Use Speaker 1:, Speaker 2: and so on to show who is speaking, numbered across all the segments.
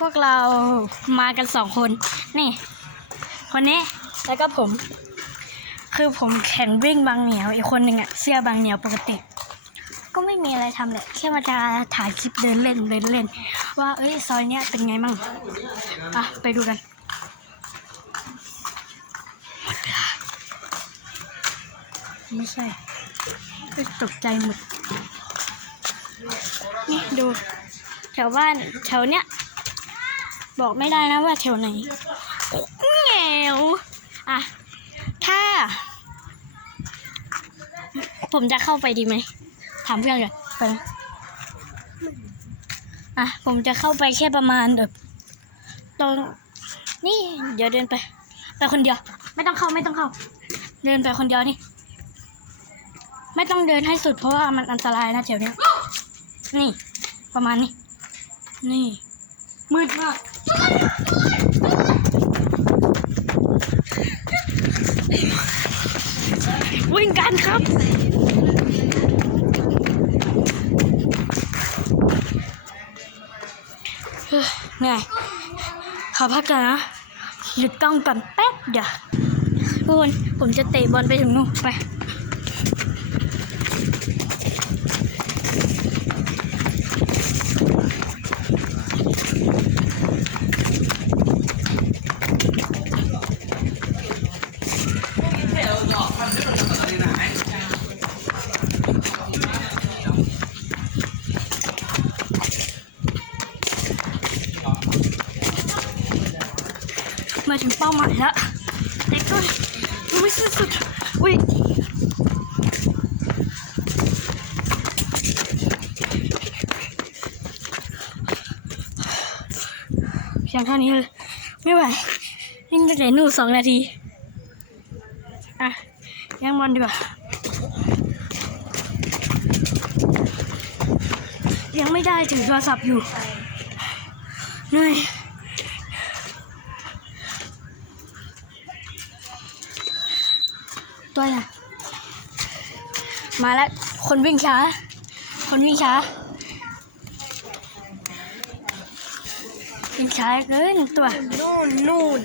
Speaker 1: พวกเรามากันสองคน นี่ คนนี้แล้วก็ผม คือผมแข่งวิ่งบางเหนียว อีกคนหนึ่งอะเสื้อบางเหนียวปกติ ก็ไม่มีอะไรทำแหละแค่มาจะถ่ายคลิปเดินเล่นเดินเล่น ว่าเอ้ยซอยเนี้ยเป็นไงมั่งอะไปดูกันไม่ใช่ก็ตกใจหมด นี่ดู แถวบ้านแถวเนี้ย บอกไม่ได้นะว่าแถวไหนแงวอะ ถ้า ผมจะเข้าไปดีไหม ถามเพื่อนก่อนไปอะ ผมจะเข้าไปแค่ประมาณแบบตรงนี่ เดี๋ยวเดินไป ไปคนเดียว ไม่ต้องเข้าไม่ต้องเข้า เดินไปคนเดียวนี่ ไม่ต้องเดินให้สุดเพราะว่ามันอันตรายนะแถวเนี้ยนี่ ประมาณนี้ นี่ มืดมาก วิ่งกันครับเฮ้ยเหนื่อยขอพักกันนะหยุดกล้องก่อนแป๊บเดียวทุกคนผมจะเตะบอลไปถึงนู่นไป มาถึงเป้าหมาย แล้วเด็กก็อุ้ยสุดๆอุ้ยเพียงเท่านี้เลยไม่ไหวนี่ตั้งแต่นู่นสองนาที อะยังบอลดีกว่ายังไม่ได้ถือโทรศัพท์อยู่เหนื่อย ตัวอะมาแล้วคนวิ่งช้า คนวิ่งช้าวิ่งช้าเกินตัว
Speaker 2: นู่นนู่น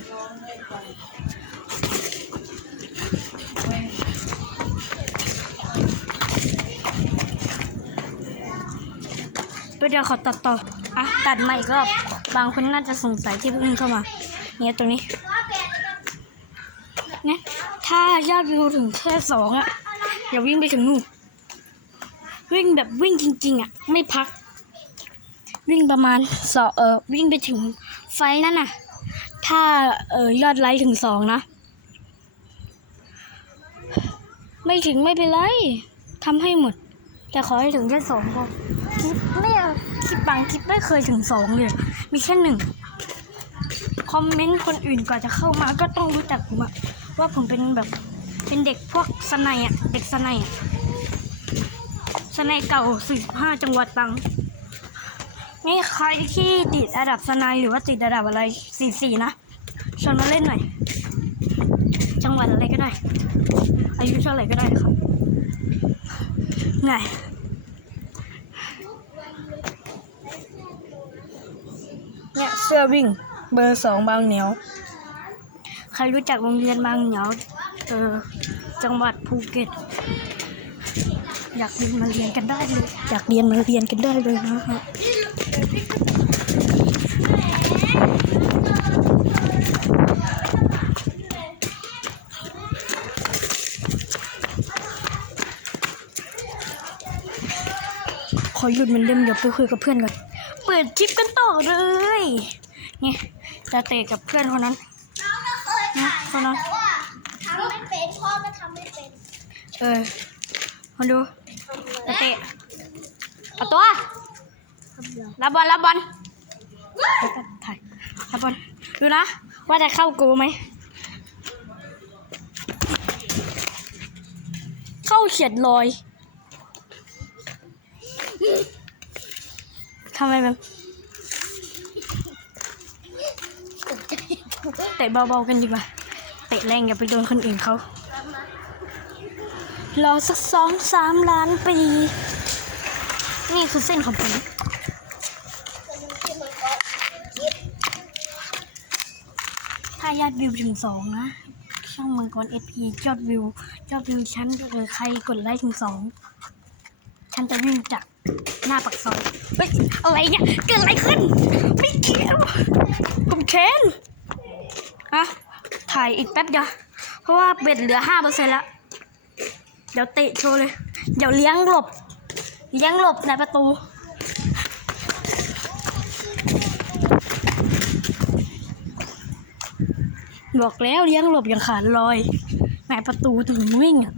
Speaker 1: ตัวเดียวขอตัดต่อ อะ ตัดใหม่อีกรอบบางคนน่าจะสงสัยที่เพิ่งเข้ามา เนี่ยตรงนี้เนี่ย ถ้ายอดวิวถึงแค่สองอะอย่าวิ่งไปถึงนู่นวิ่งแบบวิ่งจริง ๆอะไม่พัก วิ่งประมาณสองเออวิ่งไปถึงไฟนั่นน่ะ ถ้าเออยอดไลค์ถึงสองนะ ไม่ถึงไม่เป็นไรทำให้หมด แต่ขอให้ถึงแค่สองพอคลิปไม่เอาคลิปบางคลิปไม่เคยถึงสองเลย มีแค่หนึ่งคอมเมนต์คนอื่นกว่าจะเข้ามาก็ต้องรู้จักผมอะ ว่าผมเป็นแบบ เป็นเด็กพวกสนัยอะเด็กสนัยอะสนัยเก่าสี่ห้าจังหวัดตังนี่ใครที่ติดระดับสนัยหรือว่าติดระดับอะไรสี่สี่นะชวนมาเล่นหน่อย จังหวัดอะไรก็ได้ อายุเท่าไหร่ก็ได้ครับไงเนี่ยเสื้อวิ่งเบอร์สองบางเหนียว ใครรู้จักโรงเรียนบางเหนียวเออจังหวัดภูเก็ต อยากเรียนมาเรียนกันได้เลย อยากเรียนมาเรียนกันได้เลยนะฮะขอหยุดเหมันเดิมเดี๋ยวไปคุยกับเพื่อนก่อน เปิดคลิปกันต่อเลย เนี่ยจะเตะกับเพื่อนคนนั้น
Speaker 2: น้องไม่เคยถ่าย
Speaker 1: คนนั้น
Speaker 2: แต่ว่าทำไม่เป็นพ่อก็ทำไม่เป็น
Speaker 1: เออมาดูจะเตะเอาตัว รับบอล รับบอลถ่ายรับบอล ดูนะ ว่าจะเข้ากูไหม เข้าเฉียดลอยทำไมมัน เตะเบาๆกันดีกว่า เตะแรงอย่าไปโดนคนอื่นเขา รอสักสองสามล้านปี นี่คือเส้นของผม
Speaker 2: ที่มันก็คิดา
Speaker 1: ยอดวิวถึงสองนะ ช่องมังกรเอพียอดวิวยอดวิวฉันเออใครกดไลค์ถึงสองฉันจะวิ่งจากหน้าปากซอยเฮ้ยอะไรเนี่ย เกิดอะไรขึ้น ไม่เกี่ยวผมเชนะ ถ่ายอีกแป๊บเดียว เพราะว่าเบ็ดเหลือห้าเปอร์เซ็นต์ละ เดี๋ยวเตะโชว์เลย เดี๋ยวเลี้ยงหลบ เลี้ยงหลบในประตู บอกแล้วเลี้ยงหลบอย่างขาดลอยในประตูถึงวิ่งอะ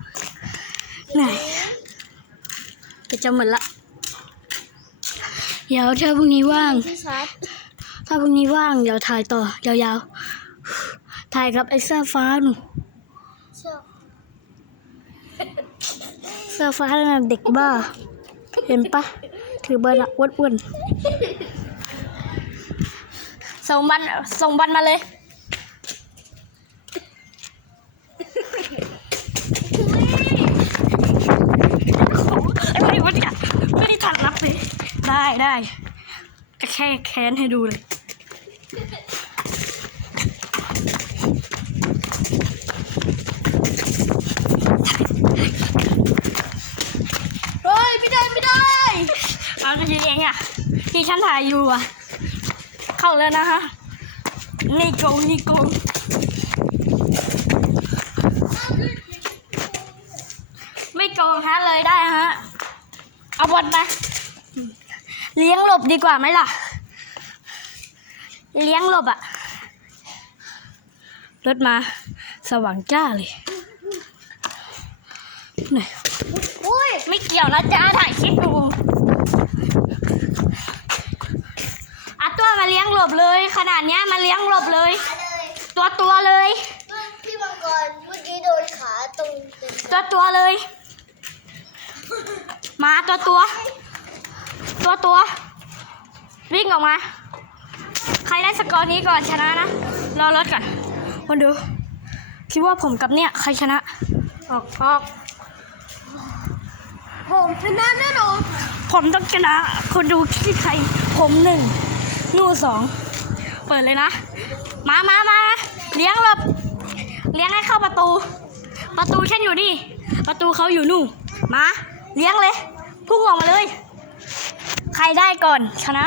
Speaker 1: ไหนก็จะหมดละ เดี๋ยวถ้าพรุ่งนี้ว่าง ถ้าพรุ่งนี้ว่างเดี๋ยวถ่ายต่อยาวๆ ถ่ายกับไอ้เสื้อฟ้าหนู
Speaker 2: เชื่อ
Speaker 1: เสื้อฟ้าน่ะเด็กบ้า เห็นปะถือเบอร์ละอ้วนๆส่งบันส่งบันมาเลยอะไรวะเนี่ยไม่ได้ทันรับเลยได้ได้จะแค่แค้นให้ดูเลย
Speaker 2: เฮ้ยไม่ได้ไม่ได้
Speaker 1: เอาก็ยิงเองอะที่ฉันถ่ายอยู่อะ เข้าแล้วนะฮะ นี่โกงนี่โกงไม่โกงฮะเลยได้ฮะ เอาบอลมา เลี้ยงหลบดีกว่าไหมล่ะ เลี้ยงหลบอะ รถมา สว่างจ้าเลยไหน
Speaker 2: อุ้ย
Speaker 1: ไม่เกี่ยวนะจ้าถ่ายคลิปดูเอาตัวมาเลี้ยงหล บเลย ขนาดเนี้ยมาเลี้ยงหลบเลย
Speaker 2: ขาเลย
Speaker 1: ตัวตัวเลย
Speaker 2: พี่มังกรเมื่อกี้โดนขาตรงเต็ม
Speaker 1: ตัวตัวเลย มาตัวตัวตัวตัววิ่งออกมา ใครได้สกอร์นี้ก่อนชนะนะ รอรถก่อนคนดูคิดว่าผมกับเนี่ยใครชนะ ออกออก
Speaker 2: ผมชนะแน่นอน
Speaker 1: ผมต้องชนะ คนดูที่ใคร ผมหนึ่ง นู่สอง เปิดเลยนะ มามามาเลี้ยงหลบ เลี้ยงให้เข้าประตู ประตูฉันอยู่นี่ ประตูเขาอยู่นู่น มา เลี้ยงเลย พุ่งออกมาเลย ใครได้ก่อนชนะ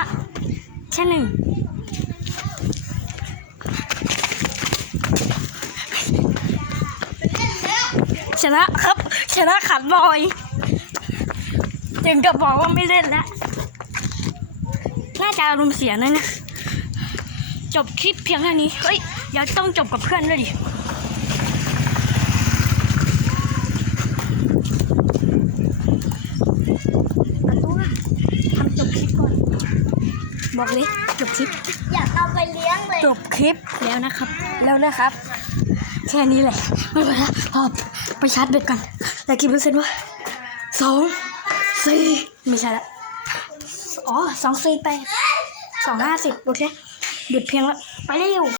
Speaker 1: แค่หนึ่งชนะครับ ชนะขันบอยถึงกับบอกว่าไม่เล่นแล้ว น่าจะอารมณ์เสียนะเนี่ยจบคลิปเพียงเท่านี้ เฮ้ยเดี๋ยวต้องจบกับเพื่อนด้วยดิทำจบคลิปก่อน บอกเลยจบคลิป
Speaker 2: อยากเอาไปเลี้ยงเลย
Speaker 1: จบคลิปแล้วนะครับ แล้วนะครับ แค่นี้แหละ ไม่เป็นไรละพอไปชาร์จเบ็ดกันแล้วกี่เปอร์เซ็นต์วะสองสี่ไม่ใช่ละอ๋อสองสี่แปด สองห้าสิบโอเคหยุดเพียงแล้ว ไปเร็ว